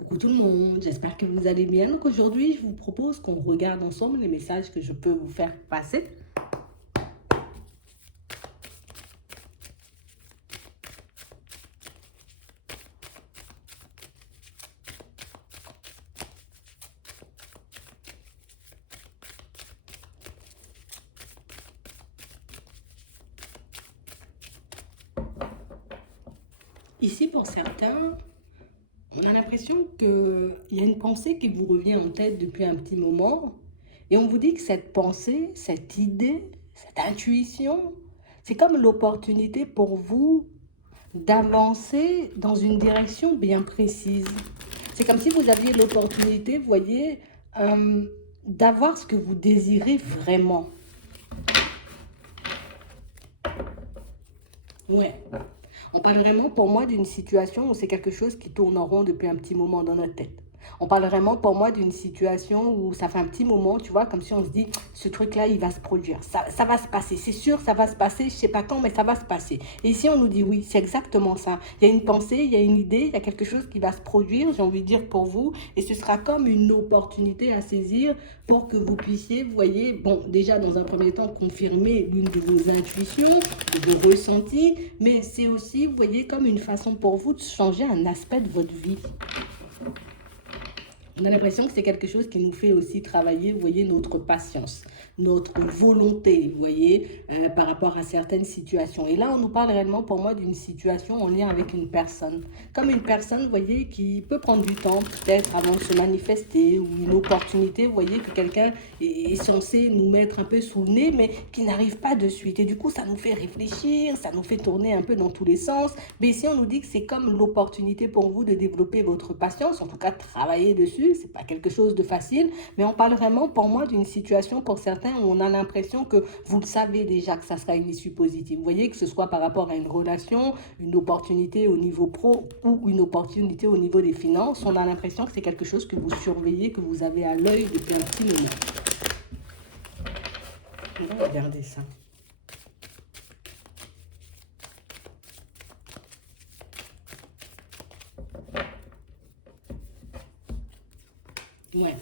Coucou tout le monde, j'espère que vous allez bien. Donc aujourd'hui, je vous propose qu'on regarde ensemble les messages que je peux vous faire passer. Ici, pour certains, on a l'impression qu'il y a une pensée qui vous revient en tête depuis un petit moment et on vous dit que cette pensée, cette idée, cette intuition, c'est comme l'opportunité pour vous d'avancer dans une direction bien précise. C'est comme si vous aviez l'opportunité, vous voyez, d'avoir ce que vous désirez vraiment. Ouais. On parle vraiment pour moi d'une situation où c'est quelque chose qui tourne en rond depuis un petit moment dans notre tête. On parle vraiment pour moi d'une situation où ça fait un petit moment, tu vois, comme si on se dit, ce truc-là, il va se produire. Ça va se passer, c'est sûr, ça va se passer, je sais pas quand, mais ça va se passer. Et ici, on nous dit, oui, c'est exactement ça. Il y a une pensée, il y a une idée, il y a quelque chose qui va se produire, j'ai envie de dire pour vous, et ce sera comme une opportunité à saisir pour que vous puissiez, vous voyez, bon, déjà dans un premier temps, confirmer l'une de vos intuitions, de vos ressentis, mais c'est aussi, vous voyez, comme une façon pour vous de changer un aspect de votre vie. On a l'impression que c'est quelque chose qui nous fait aussi travailler, vous voyez, notre patience, notre volonté, vous voyez, par rapport à certaines situations. Et là, on nous parle réellement, pour moi, d'une situation en lien avec une personne. Comme une personne, vous voyez, qui peut prendre du temps, peut-être, avant de se manifester, ou une opportunité, vous voyez, que quelqu'un est censé nous mettre un peu sous le nez, mais qui n'arrive pas de suite. Et du coup, ça nous fait réfléchir, ça nous fait tourner un peu dans tous les sens. Mais ici, on nous dit que c'est comme l'opportunité pour vous de développer votre patience, en tout cas, travailler dessus. C'est pas quelque chose de facile, mais on parle vraiment pour moi d'une situation pour certains où on a l'impression que vous le savez déjà que ça sera une issue positive. Vous voyez, que ce soit par rapport à une relation, une opportunité au niveau pro ou une opportunité au niveau des finances, on a l'impression que c'est quelque chose que vous surveillez, que vous avez à l'œil depuis un petit moment. On va regarder ça. Ouais.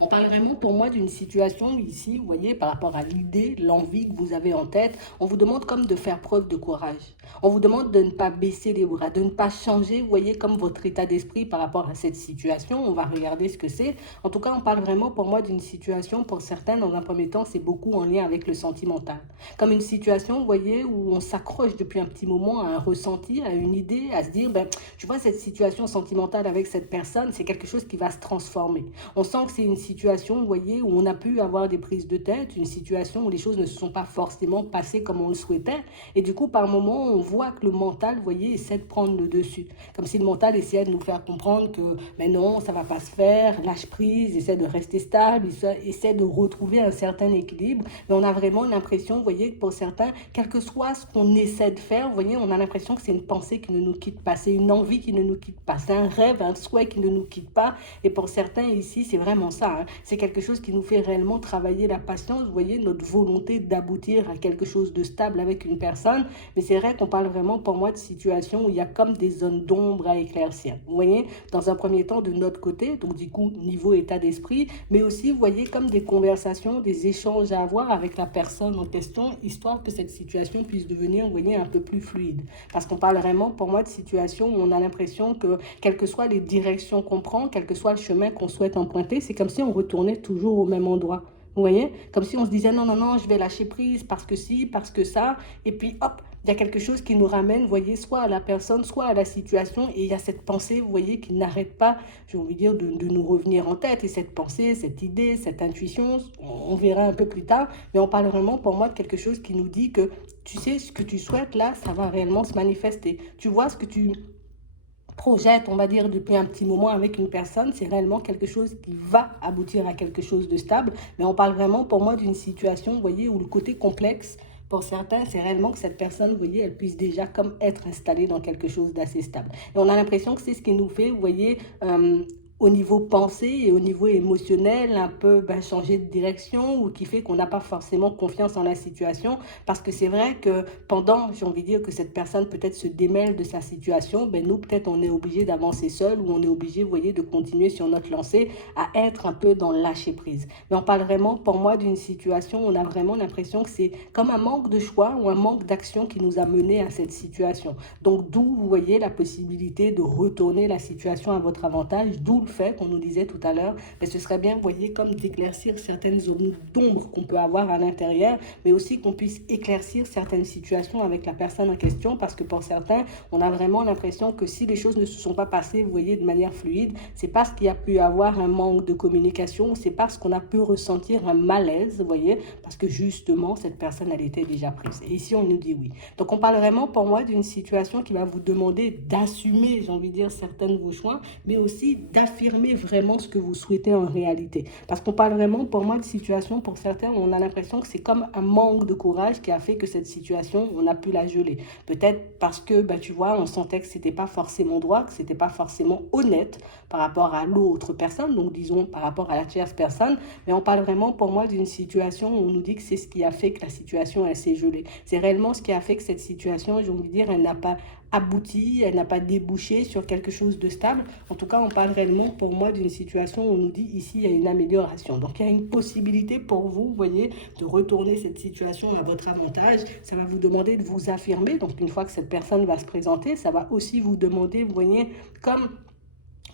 On parle vraiment pour moi d'une situation ici, vous voyez, par rapport à l'idée, l'envie que vous avez en tête. On vous demande comme de faire preuve de courage. On vous demande de ne pas baisser les bras, de ne pas changer, vous voyez, comme votre état d'esprit par rapport à cette situation. On va regarder ce que c'est. En tout cas, on parle vraiment pour moi d'une situation, pour certains, dans un premier temps, c'est beaucoup en lien avec le sentimental. Comme une situation, vous voyez, où on s'accroche depuis un petit moment à un ressenti, à une idée, à se dire, ben, tu vois, cette situation sentimentale avec cette personne, c'est quelque chose qui va se transformer. On sent que c'est une situation, vous voyez, où on a pu avoir des prises de tête, une situation où les choses ne se sont pas forcément passées comme on le souhaitait. Et du coup, par moment, on voit que le mental, vous voyez, essaie de prendre le dessus. Comme si le mental essayait de nous faire comprendre que, mais non, ça ne va pas se faire, lâche prise, essaie de rester stable, essaie de retrouver un certain équilibre. Mais on a vraiment l'impression, vous voyez, que pour certains, quel que soit ce qu'on essaie de faire, vous voyez, on a l'impression que c'est une pensée qui ne nous quitte pas, c'est une envie qui ne nous quitte pas, c'est un rêve, un souhait qui ne nous quitte pas. Et pour certains ici, c'est vraiment ça. Hein. C'est quelque chose qui nous fait réellement travailler la patience. Vous voyez, notre volonté d'aboutir à quelque chose de stable avec une personne. Mais c'est vrai qu'on parle vraiment, pour moi, de situations où il y a comme des zones d'ombre à éclaircir. Vous voyez, dans un premier temps, de notre côté, donc du coup, niveau état d'esprit, mais aussi, vous voyez, comme des conversations, des échanges à avoir avec la personne en question, histoire que cette situation puisse devenir, vous voyez, un peu plus fluide. Parce qu'on parle vraiment, pour moi, de situations où on a l'impression que, quelles que soient les directions qu'on prend, quel que soit le chemin qu'on souhaite emprunter, c'est comme si on retournait toujours au même endroit. Vous voyez? Comme si on se disait non, non, non, je vais lâcher prise parce que si, parce que ça. Et puis hop, il y a quelque chose qui nous ramène, vous voyez, soit à la personne, soit à la situation. Et il y a cette pensée, vous voyez, qui n'arrête pas, j'ai envie de dire, de nous revenir en tête. Et cette pensée, cette idée, cette intuition, on verra un peu plus tard. Mais on parle vraiment pour moi de quelque chose qui nous dit que tu sais, ce que tu souhaites là, ça va réellement se manifester. Tu vois ce que tu projette, on va dire, depuis un petit moment avec une personne, c'est réellement quelque chose qui va aboutir à quelque chose de stable. Mais on parle vraiment, pour moi, d'une situation, vous voyez, où le côté complexe, pour certains, c'est réellement que cette personne, vous voyez, elle puisse déjà comme être installée dans quelque chose d'assez stable. Et on a l'impression que c'est ce qui nous fait, vous voyez, au niveau pensée et au niveau émotionnel, un peu changer de direction ou qui fait qu'on n'a pas forcément confiance en la situation. Parce que c'est vrai que pendant, j'ai envie de dire que cette personne peut-être se démêle de sa situation, nous peut-être on est obligé d'avancer seul ou on est obligé, vous voyez, de continuer sur notre lancée à être un peu dans le lâcher prise. Mais on parle vraiment, pour moi, d'une situation où on a vraiment l'impression que c'est comme un manque de choix ou un manque d'action qui nous a mené à cette situation. Donc d'où, vous voyez, la possibilité de retourner la situation à votre avantage, d'où le fait qu'on nous disait tout à l'heure, mais ce serait bien, vous voyez, comme d'éclaircir certaines zones d'ombre qu'on peut avoir à l'intérieur, mais aussi qu'on puisse éclaircir certaines situations avec la personne en question, parce que pour certains, on a vraiment l'impression que si les choses ne se sont pas passées, vous voyez, de manière fluide, c'est parce qu'il y a pu avoir un manque de communication, c'est parce qu'on a pu ressentir un malaise, vous voyez, parce que justement, cette personne, elle était déjà prise. Et ici, on nous dit oui. Donc, on parle vraiment, pour moi, d'une situation qui va vous demander d'assumer, j'ai envie de dire, certains de vos choix, mais aussi d'affirmer vraiment ce que vous souhaitez en réalité. Parce qu'on parle vraiment, pour moi, de situation, pour certains, on a l'impression que c'est comme un manque de courage qui a fait que cette situation, on a pu la geler. Peut-être parce que, tu vois, on sentait que c'était pas forcément droit, que c'était pas forcément honnête par rapport à l'autre personne, donc disons par rapport à la tierce personne, mais on parle vraiment, pour moi, d'une situation où on nous dit que c'est ce qui a fait que la situation, elle s'est gelée. C'est réellement ce qui a fait que cette situation, j'ai envie de dire, elle n'a pas abouti, elle n'a pas débouché sur quelque chose de stable. En tout cas, on parle réellement pour moi d'une situation où on nous dit ici, il y a une amélioration. Donc, il y a une possibilité pour vous, vous voyez, de retourner cette situation à votre avantage. Ça va vous demander de vous affirmer. Donc, une fois que cette personne va se présenter, ça va aussi vous demander, vous voyez, comme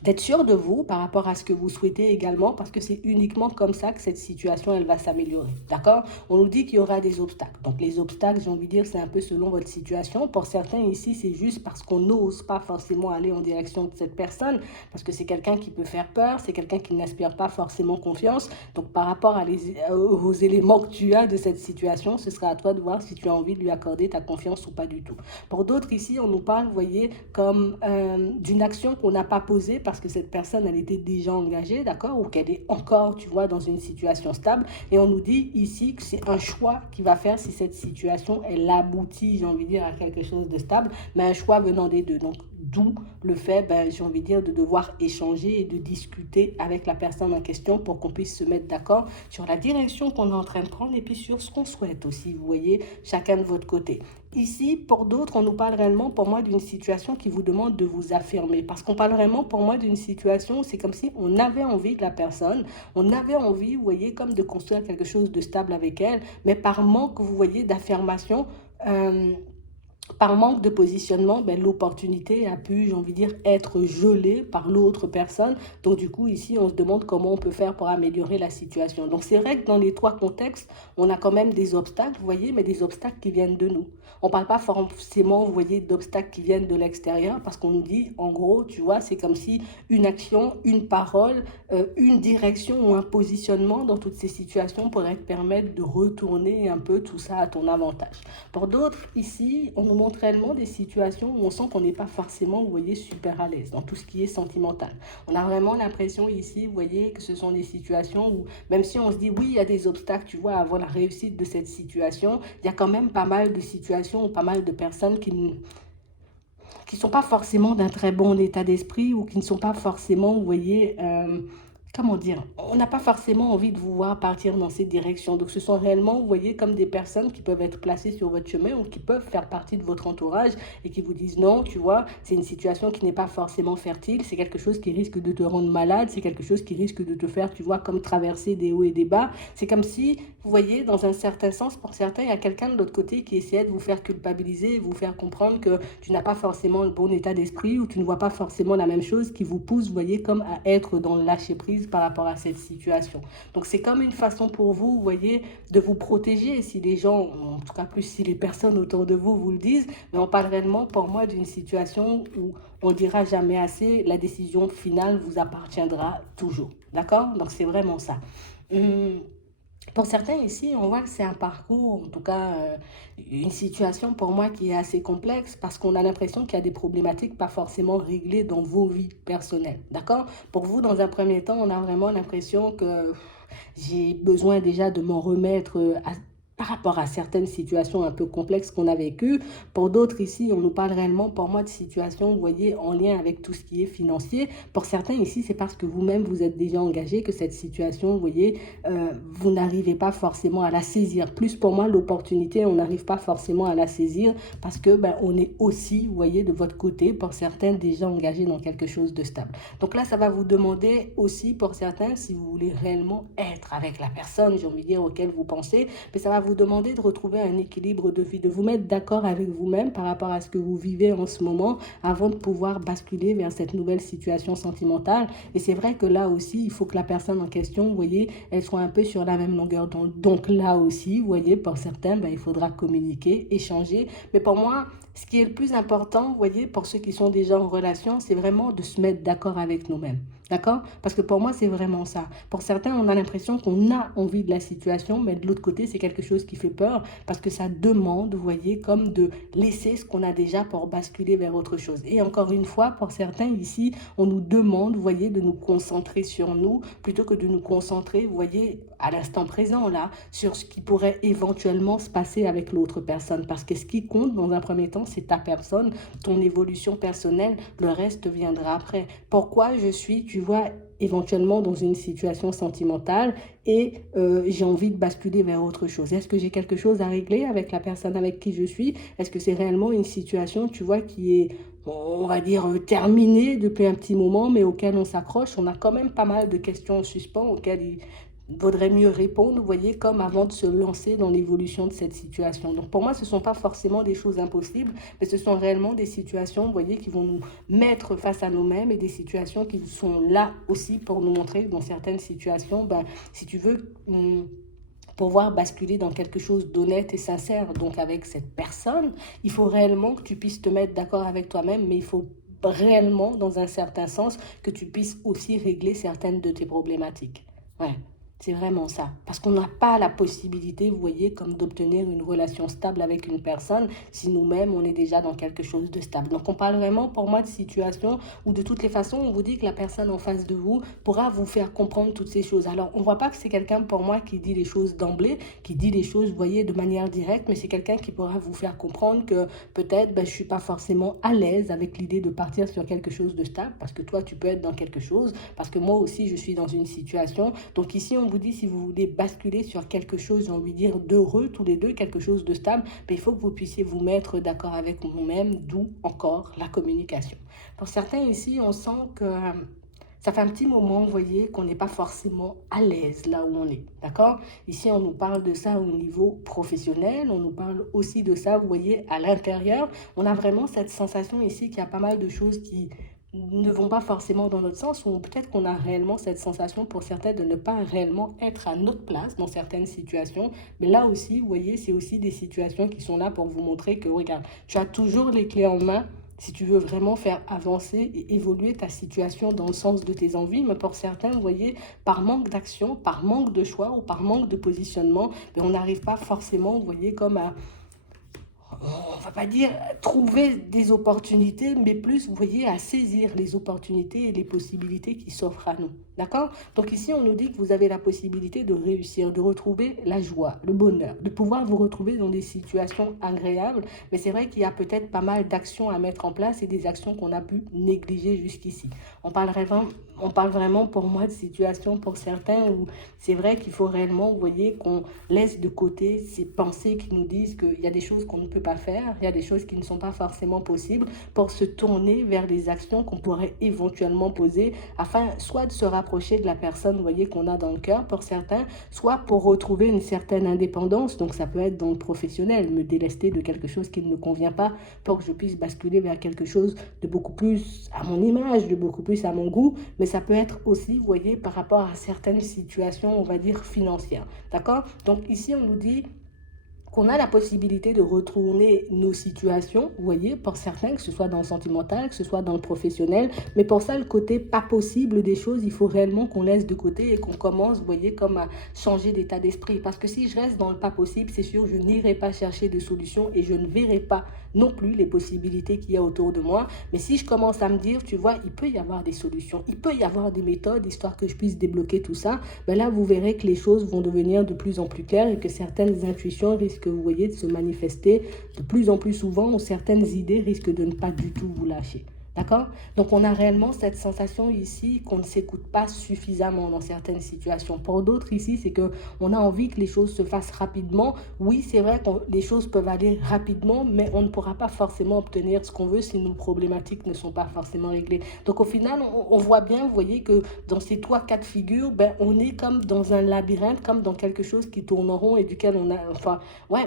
d'être sûr de vous par rapport à ce que vous souhaitez également, parce que c'est uniquement comme ça que cette situation, elle va s'améliorer. D'accord? On nous dit qu'il y aura des obstacles. Donc, les obstacles, j'ai envie de dire, c'est un peu selon votre situation. Pour certains ici, c'est juste parce qu'on n'ose pas forcément aller en direction de cette personne, parce que c'est quelqu'un qui peut faire peur, c'est quelqu'un qui n'inspire pas forcément confiance. Donc, par rapport aux éléments que tu as de cette situation, ce sera à toi de voir si tu as envie de lui accorder ta confiance ou pas du tout. Pour d'autres ici, on nous parle, vous voyez, comme d'une action qu'on n'a pas posée parce que cette personne, elle était déjà engagée, d'accord, ou qu'elle est encore, tu vois, dans une situation stable. Et on nous dit ici que c'est un choix qu'il va faire si cette situation, elle aboutit, j'ai envie de dire, à quelque chose de stable, mais un choix venant des deux. Donc, d'où le fait, j'ai envie de dire, de devoir échanger et de discuter avec la personne en question pour qu'on puisse se mettre d'accord sur la direction qu'on est en train de prendre et puis sur ce qu'on souhaite aussi, vous voyez, chacun de votre côté. Ici, pour d'autres, on nous parle réellement, pour moi, d'une situation qui vous demande de vous affirmer. Parce qu'on parle vraiment, pour moi, d'une situation où c'est comme si on avait envie de la personne, on avait envie, vous voyez, comme de construire quelque chose de stable avec elle, mais par manque, vous voyez, d'affirmation, par manque de positionnement, l'opportunité a pu, j'ai envie de dire, être gelée par l'autre personne. Donc, du coup, ici, on se demande comment on peut faire pour améliorer la situation. Donc, c'est vrai que dans les trois contextes, on a quand même des obstacles, vous voyez, mais des obstacles qui viennent de nous. On ne parle pas forcément, vous voyez, d'obstacles qui viennent de l'extérieur parce qu'on nous dit, en gros, tu vois, c'est comme si une action, une parole, une direction ou un positionnement dans toutes ces situations pourrait te permettre de retourner un peu tout ça à ton avantage. Pour d'autres, ici, on nous montre réellement des situations où on sent qu'on n'est pas forcément, vous voyez, super à l'aise dans tout ce qui est sentimental. On a vraiment l'impression ici, vous voyez, que ce sont des situations où, même si on se dit, oui, il y a des obstacles, tu vois, avant la réussite de cette situation, il y a quand même pas mal de situations, pas mal de personnes qui ne sont pas forcément d'un très bon état d'esprit ou qui ne sont pas forcément, vous voyez, comment dire, on n'a pas forcément envie de vous voir partir dans cette direction. Donc, ce sont réellement, vous voyez, comme des personnes qui peuvent être placées sur votre chemin ou qui peuvent faire partie de votre entourage et qui vous disent non, tu vois, c'est une situation qui n'est pas forcément fertile, c'est quelque chose qui risque de te rendre malade, c'est quelque chose qui risque de te faire, tu vois, comme traverser des hauts et des bas. C'est comme si, vous voyez, dans un certain sens, pour certains, il y a quelqu'un de l'autre côté qui essayait de vous faire culpabiliser, vous faire comprendre que tu n'as pas forcément le bon état d'esprit ou tu ne vois pas forcément la même chose qui vous pousse, vous voyez, comme à être dans le lâcher prise par rapport à cette situation. Donc, c'est comme une façon pour vous, vous voyez, de vous protéger si les gens, en tout cas plus si les personnes autour de vous vous le disent, mais on parle réellement pour moi d'une situation où on dira jamais assez, la décision finale vous appartiendra toujours. D'accord? Donc, c'est vraiment ça. Pour certains ici, on voit que c'est un parcours, en tout cas une situation pour moi qui est assez complexe parce qu'on a l'impression qu'il y a des problématiques pas forcément réglées dans vos vies personnelles. D'accord? Pour vous, dans un premier temps, on a vraiment l'impression que j'ai besoin déjà de m'en remettre par rapport à certaines situations un peu complexes qu'on a vécues. Pour d'autres ici, on nous parle réellement, pour moi, de situations, vous voyez, en lien avec tout ce qui est financier. Pour certains ici, c'est parce que vous-même, vous êtes déjà engagé que cette situation, vous voyez, vous n'arrivez pas forcément à la saisir. Plus pour moi, l'opportunité, on n'arrive pas forcément à la saisir parce que ben, on est aussi, vous voyez, de votre côté, pour certains, déjà engagés dans quelque chose de stable. Donc là, ça va vous demander aussi, pour certains, si vous voulez réellement être avec la personne, j'ai envie de dire, auquel vous pensez, mais ça va vous demander de retrouver un équilibre de vie, de vous mettre d'accord avec vous-même par rapport à ce que vous vivez en ce moment avant de pouvoir basculer vers cette nouvelle situation sentimentale. Et c'est vrai que là aussi, il faut que la personne en question, vous voyez, elle soit un peu sur la même longueur d'onde. Donc là aussi, vous voyez, pour certains, ben, il faudra communiquer, échanger. Mais pour moi, ce qui est le plus important, vous voyez, pour ceux qui sont déjà en relation, c'est vraiment de se mettre d'accord avec nous-mêmes. D'accord? Parce que pour moi, c'est vraiment ça. Pour certains, on a l'impression qu'on a envie de la situation, mais de l'autre côté, c'est quelque chose qui fait peur parce que ça demande, vous voyez, comme de laisser ce qu'on a déjà pour basculer vers autre chose. Et encore une fois, pour certains ici, on nous demande, vous voyez, de nous concentrer sur nous plutôt que de nous concentrer, vous voyez, à l'instant présent, là, sur ce qui pourrait éventuellement se passer avec l'autre personne. Parce que ce qui compte dans un premier temps, c'est ta personne, ton évolution personnelle, le reste viendra après. Pourquoi je suis, tu vois, éventuellement dans une situation sentimentale et j'ai envie de basculer vers autre chose. Est-ce que j'ai quelque chose à régler avec la personne avec qui je suis? Est-ce que c'est réellement une situation, tu vois, qui est, on va dire, terminée depuis un petit moment, mais auquel on s'accroche? On a quand même pas mal de questions en suspens auxquelles il vaudrait mieux répondre, vous voyez, comme avant de se lancer dans l'évolution de cette situation. Donc pour moi, ce ne sont pas forcément des choses impossibles, mais ce sont réellement des situations, vous voyez, qui vont nous mettre face à nous-mêmes et des situations qui sont là aussi pour nous montrer que dans certaines situations, ben, si tu veux, pouvoir basculer dans quelque chose d'honnête et sincère, donc avec cette personne, il faut réellement que tu puisses te mettre d'accord avec toi-même, mais il faut réellement, dans un certain sens, que tu puisses aussi régler certaines de tes problématiques. Ouais. C'est vraiment ça. Parce qu'on n'a pas la possibilité, vous voyez, comme d'obtenir une relation stable avec une personne si nous-mêmes, on est déjà dans quelque chose de stable. Donc, on parle vraiment, pour moi, de situation où, de toutes les façons, on vous dit que la personne en face de vous pourra vous faire comprendre toutes ces choses. Alors, on ne voit pas que c'est quelqu'un, pour moi, qui dit les choses d'emblée, qui dit les choses, vous voyez, de manière directe, mais c'est quelqu'un qui pourra vous faire comprendre que peut-être, ben, je ne suis pas forcément à l'aise avec l'idée de partir sur quelque chose de stable, parce que toi, tu peux être dans quelque chose, parce que moi aussi, je suis dans une situation. Donc ici, on vous dit, si vous voulez basculer sur quelque chose, j'ai envie de dire d'heureux, tous les deux, quelque chose de stable, mais il faut que vous puissiez vous mettre d'accord avec vous-même, d'où encore la communication. Pour certains ici, on sent que ça fait un petit moment, vous voyez, qu'on n'est pas forcément à l'aise là où on est, d'accord? Ici, on nous parle de ça au niveau professionnel, on nous parle aussi de ça, vous voyez, à l'intérieur. On a vraiment cette sensation ici qu'il y a pas mal de choses qui ne vont pas forcément dans notre sens, ou peut-être qu'on a réellement cette sensation pour certains de ne pas réellement être à notre place dans certaines situations. Mais là aussi, vous voyez, c'est aussi des situations qui sont là pour vous montrer que, regarde, tu as toujours les clés en main si tu veux vraiment faire avancer et évoluer ta situation dans le sens de tes envies. Mais pour certains, vous voyez, par manque d'action, par manque de choix ou par manque de positionnement, mais on n'arrive pas forcément, vous voyez, comme à, on va pas dire trouver des opportunités, mais plus, vous voyez, à saisir les opportunités et les possibilités qui s'offrent à nous. D'accord? Donc ici, on nous dit que vous avez la possibilité de réussir, de retrouver la joie, le bonheur, de pouvoir vous retrouver dans des situations agréables. Mais c'est vrai qu'il y a peut-être pas mal d'actions à mettre en place et des actions qu'on a pu négliger jusqu'ici. On parle vraiment pour moi de situations pour certains où c'est vrai qu'il faut réellement, vous voyez, qu'on laisse de côté ces pensées qui nous disent qu'il y a des choses qu'on ne peut pas faire, il y a des choses qui ne sont pas forcément possibles pour se tourner vers les actions qu'on pourrait éventuellement poser afin soit de se rapprocher de la personne, vous voyez, qu'on a dans le cœur pour certains, soit pour retrouver une certaine indépendance. Donc ça peut être dans le professionnel, me délester de quelque chose qui ne me convient pas pour que je puisse basculer vers quelque chose de beaucoup plus à mon image, de beaucoup plus à mon goût, mais ça peut être aussi, vous voyez, par rapport à certaines situations, on va dire, financières. D'accord? Donc ici, on nous dit qu'on a la possibilité de retourner nos situations, vous voyez, pour certains, que ce soit dans le sentimental, que ce soit dans le professionnel. Mais pour ça, le côté pas possible des choses, il faut réellement qu'on laisse de côté et qu'on commence, vous voyez, comme à changer d'état d'esprit. Parce que si je reste dans le pas possible, c'est sûr, je n'irai pas chercher de solutions et je ne verrai pas non plus les possibilités qu'il y a autour de moi. Mais si je commence à me dire, tu vois, il peut y avoir des solutions, il peut y avoir des méthodes, histoire que je puisse débloquer tout ça, ben là, vous verrez que les choses vont devenir de plus en plus claires et que certaines intuitions risquent, vous voyez, de se manifester de plus en plus souvent ou certaines idées risquent de ne pas du tout vous lâcher. D'accord? Donc, on a réellement cette sensation ici qu'on ne s'écoute pas suffisamment dans certaines situations. Pour d'autres ici, c'est qu'on a envie que les choses se fassent rapidement. Oui, c'est vrai que les choses peuvent aller rapidement, mais on ne pourra pas forcément obtenir ce qu'on veut si nos problématiques ne sont pas forcément réglées. Donc, au final, on voit bien, vous voyez, que dans ces trois cas de figure, ben, on est comme dans un labyrinthe, comme dans quelque chose qui tourne en rond et duquel on a, enfin, ouais,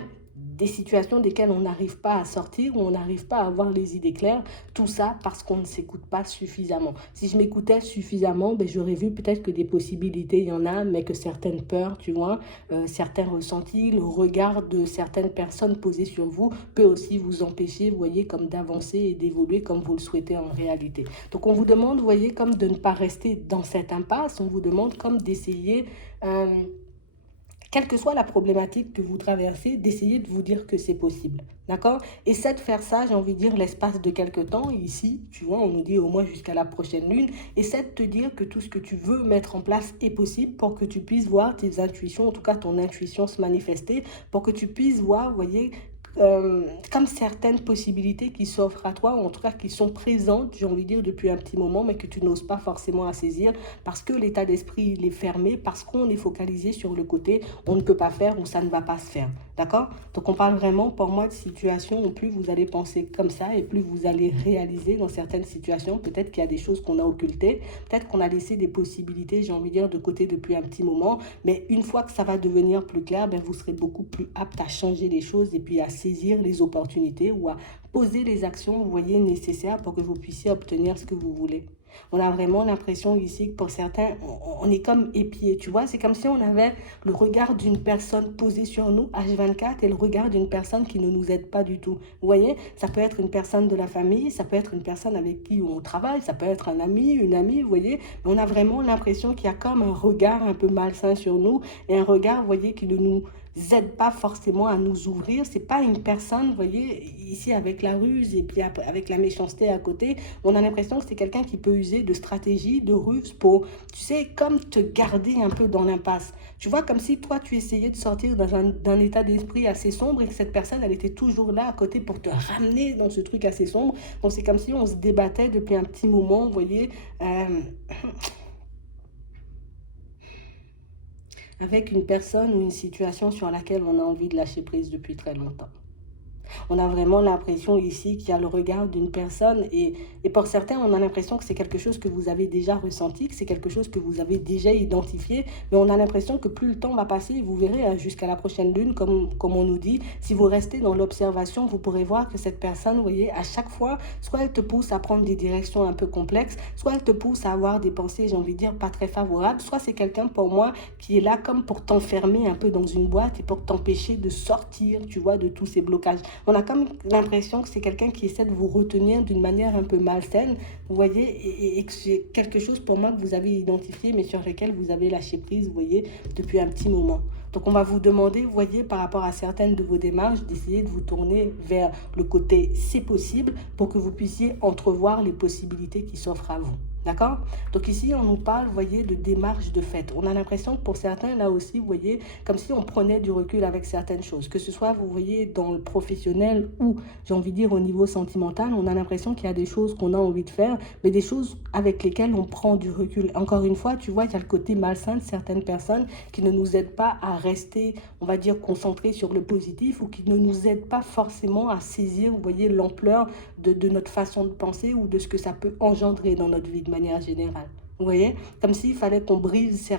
des situations desquelles on n'arrive pas à sortir, où on n'arrive pas à avoir les idées claires, tout ça parce qu'on ne s'écoute pas suffisamment. Si je m'écoutais suffisamment, ben, j'aurais vu peut-être que des possibilités, il y en a, mais que certaines peurs, tu vois, certains ressentis, le regard de certaines personnes posées sur vous peut aussi vous empêcher, vous voyez, comme d'avancer et d'évoluer comme vous le souhaitez en réalité. Donc on vous demande, vous voyez, comme de ne pas rester dans cette impasse, on vous demande comme d'essayer... quelle que soit la problématique que vous traversez, d'essayer de vous dire que c'est possible. D'accord? Essaie de faire ça, j'ai envie de dire, l'espace de quelques temps. Ici, tu vois, on nous dit au moins jusqu'à la prochaine lune. Essaie de te dire que tout ce que tu veux mettre en place est possible pour que tu puisses voir tes intuitions, en tout cas ton intuition se manifester, pour que tu puisses voir, vous voyez, comme certaines possibilités qui s'offrent à toi, ou en tout cas qui sont présentes, j'ai envie de dire, depuis un petit moment, mais que tu n'oses pas forcément à saisir, parce que l'état d'esprit il est fermé, parce qu'on est focalisé sur le côté on ne peut pas faire ou ça ne va pas se faire. D'accord? Donc on parle vraiment pour moi de situations où plus vous allez penser comme ça et plus vous allez réaliser dans certaines situations, peut-être qu'il y a des choses qu'on a occultées, peut-être qu'on a laissé des possibilités, j'ai envie de dire, de côté depuis un petit moment, mais une fois que ça va devenir plus clair, ben, vous serez beaucoup plus apte à changer les choses et puis à saisir les opportunités ou à poser les actions, vous voyez, nécessaires pour que vous puissiez obtenir ce que vous voulez. On a vraiment l'impression ici que pour certains, on est comme épiés, tu vois. C'est comme si on avait le regard d'une personne posée sur nous, H24, et le regard d'une personne qui ne nous aide pas du tout. Vous voyez, ça peut être une personne de la famille, ça peut être une personne avec qui on travaille, ça peut être un ami, une amie, vous voyez. Mais on a vraiment l'impression qu'il y a comme un regard un peu malsain sur nous et un regard, vous voyez, qui ne nous aide pas forcément à nous ouvrir. C'est pas une personne, vous voyez, ici avec la ruse et puis avec la méchanceté à côté, on a l'impression que c'est quelqu'un qui peut user de stratégie, de ruse pour, tu sais, comme te garder un peu dans l'impasse. Tu vois, comme si toi, tu essayais de sortir d'un état d'esprit assez sombre et que cette personne, elle était toujours là à côté pour te ramener dans ce truc assez sombre. Donc, c'est comme si on se débattait depuis un petit moment, vous voyez, avec une personne ou une situation sur laquelle on a envie de lâcher prise depuis très longtemps. On a vraiment l'impression ici qu'il y a le regard d'une personne et pour certains, on a l'impression que c'est quelque chose que vous avez déjà ressenti, que c'est quelque chose que vous avez déjà identifié, mais on a l'impression que plus le temps va passer, vous verrez jusqu'à la prochaine lune, comme on nous dit, si vous restez dans l'observation, vous pourrez voir que cette personne, vous voyez, à chaque fois, soit elle te pousse à prendre des directions un peu complexes, soit elle te pousse à avoir des pensées, j'ai envie de dire, pas très favorables, soit c'est quelqu'un pour moi qui est là comme pour t'enfermer un peu dans une boîte et pour t'empêcher de sortir, tu vois, de tous ces blocages. On a comme l'impression que c'est quelqu'un qui essaie de vous retenir d'une manière un peu malsaine, vous voyez, et que c'est quelque chose pour moi que vous avez identifié, mais sur lequel vous avez lâché prise, vous voyez, depuis un petit moment. Donc on va vous demander, vous voyez, par rapport à certaines de vos démarches, d'essayer de vous tourner vers le côté c'est possible pour que vous puissiez entrevoir les possibilités qui s'offrent à vous. D'accord? Donc ici, on nous parle, vous voyez, de démarche de fait. On a l'impression que pour certains, là aussi, vous voyez, comme si on prenait du recul avec certaines choses. Que ce soit, vous voyez, dans le professionnel ou, j'ai envie de dire, au niveau sentimental, on a l'impression qu'il y a des choses qu'on a envie de faire, mais des choses avec lesquelles on prend du recul. Encore une fois, tu vois, il y a le côté malsain de certaines personnes qui ne nous aident pas à rester, on va dire, concentrés sur le positif ou qui ne nous aident pas forcément à saisir, vous voyez, l'ampleur de notre façon de penser ou de ce que ça peut engendrer dans notre vie de manière générale. Vous voyez? Comme s'il fallait qu'on brise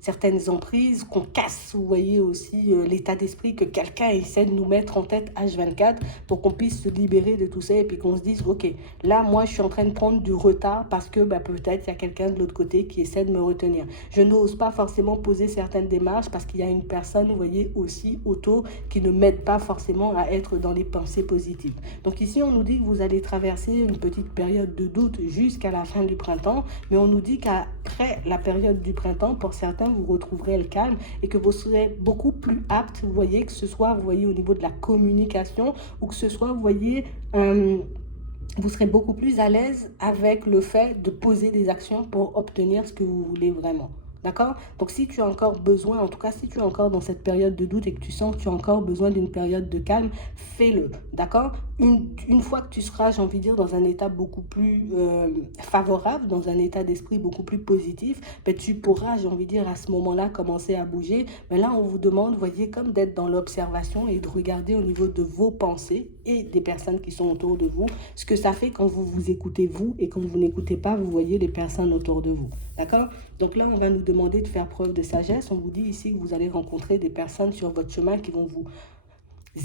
certaines emprises, qu'on casse, vous voyez aussi, l'état d'esprit que quelqu'un essaie de nous mettre en tête H24 pour qu'on puisse se libérer de tout ça et puis qu'on se dise: «OK, là, moi, je suis en train de prendre du retard parce que, bah, peut-être il y a quelqu'un de l'autre côté qui essaie de me retenir». Je n'ose pas forcément poser certaines démarches parce qu'il y a une personne, vous voyez, aussi autour qui ne m'aide pas forcément à être dans les pensées positives. Donc ici, on nous dit que vous allez traverser une petite période de doute jusqu'à la fin du printemps, mais on nous dit qu'après la période du printemps, pour certains, vous retrouverez le calme et que vous serez beaucoup plus apte, vous voyez, que ce soit, vous voyez, au niveau de la communication ou que ce soit, vous voyez, vous serez beaucoup plus à l'aise avec le fait de poser des actions pour obtenir ce que vous voulez vraiment. D'accord? Donc, si tu as encore besoin, en tout cas, si tu es encore dans cette période de doute et que tu sens que tu as encore besoin d'une période de calme, fais-le. D'accord? Une fois que tu seras, j'ai envie de dire, dans un état beaucoup plus favorable, dans un état d'esprit beaucoup plus positif, ben, tu pourras, j'ai envie de dire, à ce moment-là, commencer à bouger. Mais là, on vous demande, voyez, comme d'être dans l'observation et de regarder au niveau de vos pensées et des personnes qui sont autour de vous, ce que ça fait quand vous vous écoutez vous et quand vous n'écoutez pas, vous voyez les personnes autour de vous. D'accord? Donc là, on va nous demander de faire preuve de sagesse. On vous dit ici que vous allez rencontrer des personnes sur votre chemin qui vont vous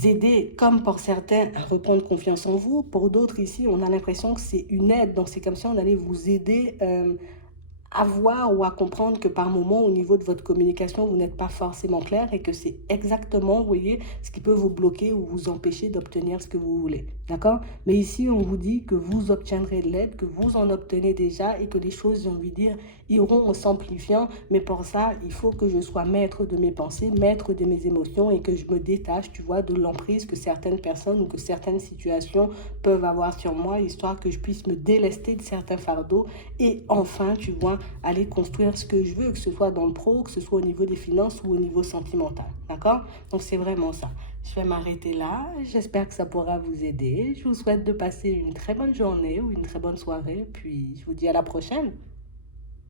aider, comme pour certains, à reprendre confiance en vous. Pour d'autres, ici, on a l'impression que c'est une aide. Donc, c'est comme si on allait vous aider à voir ou à comprendre que par moment, au niveau de votre communication, vous n'êtes pas forcément clair et que c'est exactement, vous voyez, ce qui peut vous bloquer ou vous empêcher d'obtenir ce que vous voulez. D'accord? Mais ici, on vous dit que vous obtiendrez de l'aide, que vous en obtenez déjà et que les choses, j'ai envie de dire, iront en s'amplifiant. Mais pour ça, il faut que je sois maître de mes pensées, maître de mes émotions et que je me détache, tu vois, de l'emprise que certaines personnes ou que certaines situations peuvent avoir sur moi, histoire que je puisse me délester de certains fardeaux et enfin, tu vois, aller construire ce que je veux, que ce soit dans le pro, que ce soit au niveau des finances ou au niveau sentimental. D'accord? Donc, c'est vraiment ça. Je vais m'arrêter là. J'espère que ça pourra vous aider. Je vous souhaite de passer une très bonne journée ou une très bonne soirée. Puis, je vous dis à la prochaine.